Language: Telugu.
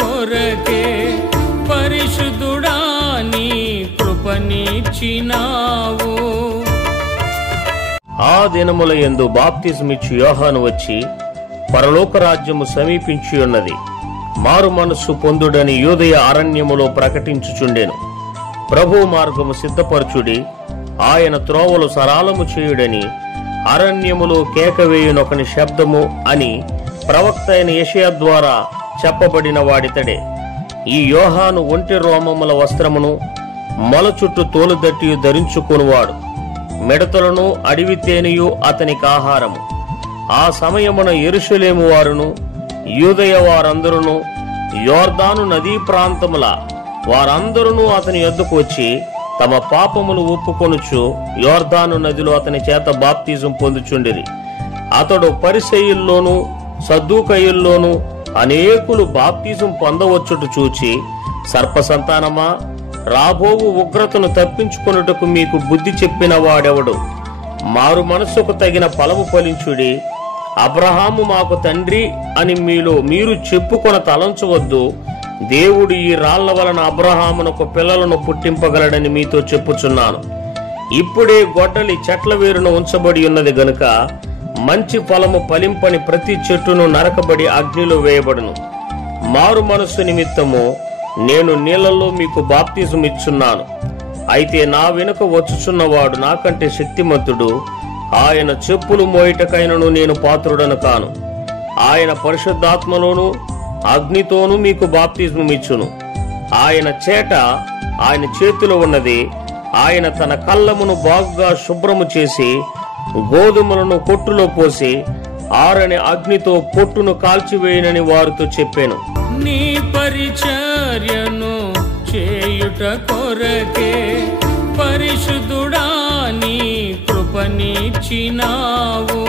కొరకే పరిశుద్ధుడా నీ కృపనిచ్చినావు. ఆ దినముల యందు బాప్తిస్మిచ్చు యోహాను వచ్చి, పరలోక రాజ్యము సమీపించి ఉన్నది, మారు మనస్సు పొందుడని యూదయ అరణ్యములో ప్రకటించుచుండెను. ప్రభు మార్గము సిద్ధపరచుడి, ఆయన త్రోవలు సరాలము చేయుడని అరణ్యములో కేకవేయునొకని శబ్దము అని ప్రవక్త అయిన యెషయా ద్వారా చెప్పబడిన వాడితడే. ఈ యోహాను ఒంటి రోమముల వస్త్రమును మొల చుట్టూ తోలుదట్టియు ధరించుకొనువాడు. మిడతలను అడవి తేనెయు అతనికి ఆహారము. ఆ సమయమున యెరూషలేము వారును యూదయ వారందరూ యోర్దాను నదీ ప్రాంతముల వారందరూ అతని యొద్దకు వచ్చి తమ పాపములు ఒప్పుకొనుచు యోర్దాను నదిలో అతని చేత బాప్తిజం పొందుచుండిరి. అతడు పరిసయ్యుల్లోనూ సద్దూకయ్యుల్లోనూ అనేకులు బాప్తిజం పొందవచ్చుట చూచి, సర్పసంతానమా, రాబోవు ఉగ్రతను తప్పించుకొనుటకు మీకు బుద్ధి చెప్పిన వాడెవడు? మారు మనస్సుకు తగిన ఫలము ఫలించుడి. అబ్రహాము మాకు తండ్రి అని మీలో మీరు చెప్పుకొన తలంచవద్దు. దేవుడు ఈ రాళ్ల వలన అబ్రహామునకు పిల్లలను పుట్టింపగలడని మీతో చెప్పుచున్నాను. ఇప్పుడే గొడ్డలి చెట్ల వేరున ఉంచబడి ఉన్నది గనుక మంచి ఫలము ఫలింపని ప్రతి చెట్టును నరకబడి అగ్నిలో వేయబడును. మారు మనస్సు నిమిత్తము నేను నీళ్లలో మీకు బాప్తిజం ఇచ్చున్నాను. అయితే నా వెనుక వచ్చుచున్నవాడు నాకంటే శక్తిమంతుడు. ఆయన చెప్పులు మోయుటకైనను నేను పాత్రుడను కాను. ఆయన పరిశుద్ధాత్మలోను అగ్నితోనూ మీకు బాప్తిజం ఇచ్చును. ఆయన చేట ఆయన చేతిలో ఉన్నది. ఆయన తన కళ్ళమును బాగుగా శుభ్రము చేసి గోధుమలను కొట్టులో పోసి ఆరని అగ్నితో పొట్టును కాల్చివేయనని వారితో చెప్పాను. నీ పరిచర్యను చేయుట కొరకే పరిశుద్ధుడా నీ కృపనిచ్చినావు.